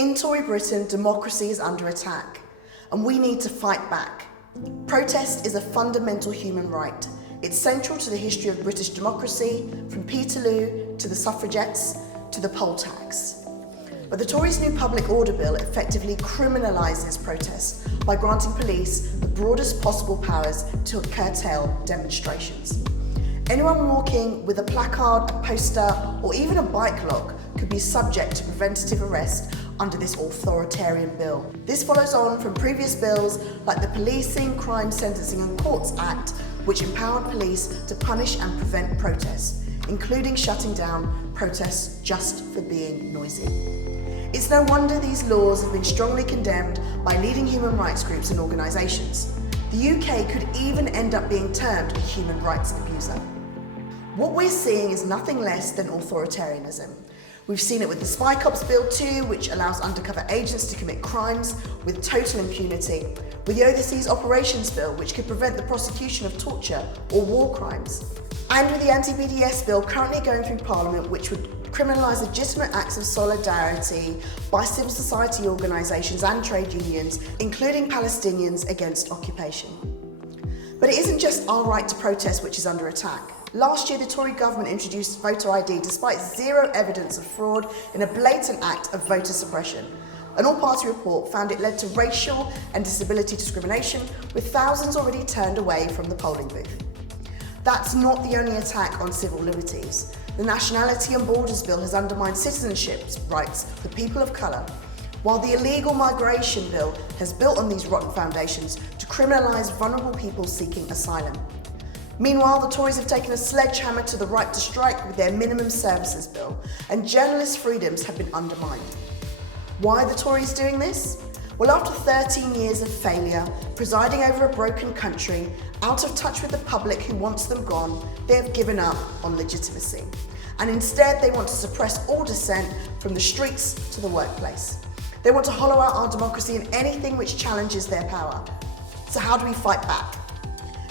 In Tory Britain, democracy is under attack, and we need to fight back. Protest is a fundamental human right. It's central to the history of British democracy, from Peterloo to the suffragettes to the poll tax. But the Tories' new Public Order Bill effectively criminalises protest by granting police the broadest possible powers to curtail demonstrations. Anyone walking with a placard, a poster, or even a bike lock could be subject to preventative arrest under this authoritarian bill. This follows on from previous bills like the Policing, Crime Sentencing and Courts Act, which empowered police to punish and prevent protests, including shutting down protests just for being noisy. It's no wonder these laws have been strongly condemned by leading human rights groups and organisations. The UK could even end up being termed a human rights abuser. What we're seeing is nothing less than authoritarianism. We've seen it with the Spy Cops Bill too, which allows undercover agents to commit crimes with total impunity, with the Overseas Operations Bill, which could prevent the prosecution of torture or war crimes, and with the Anti-BDS Bill currently going through Parliament, which would criminalise legitimate acts of solidarity by civil society organisations and trade unions, including Palestinians against occupation. But it isn't just our right to protest which is under attack. Last year, the Tory government introduced voter ID despite zero evidence of fraud in a blatant act of voter suppression. An all-party report found it led to racial and disability discrimination, with thousands already turned away from the polling booth. That's not the only attack on civil liberties. The Nationality and Borders Bill has undermined citizenship rights for people of colour, while the Illegal Migration Bill has built on these rotten foundations to criminalise vulnerable people seeking asylum. Meanwhile, the Tories have taken a sledgehammer to the right to strike with their Minimum Services Bill, and journalist freedoms have been undermined. Why are the Tories doing this? Well, after 13 years of failure, presiding over a broken country, out of touch with the public who wants them gone, they have given up on legitimacy. And instead, they want to suppress all dissent from the streets to the workplace. They want to hollow out our democracy in anything which challenges their power. So how do we fight back?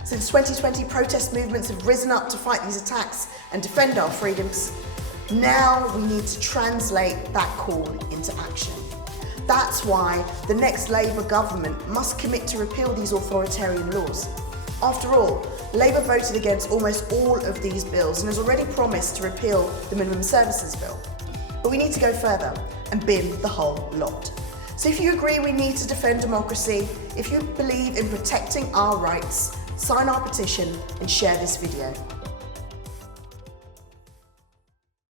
Since 2020, protest movements have risen up to fight these attacks and defend our freedoms. Now we need to translate that call into action. That's why the next Labour government must commit to repeal these authoritarian laws. After all, Labour voted against almost all of these bills and has already promised to repeal the Minimum Services Bill. But we need to go further and bin the whole lot. So if you agree we need to defend democracy, if you believe in protecting our rights, sign our petition and share this video.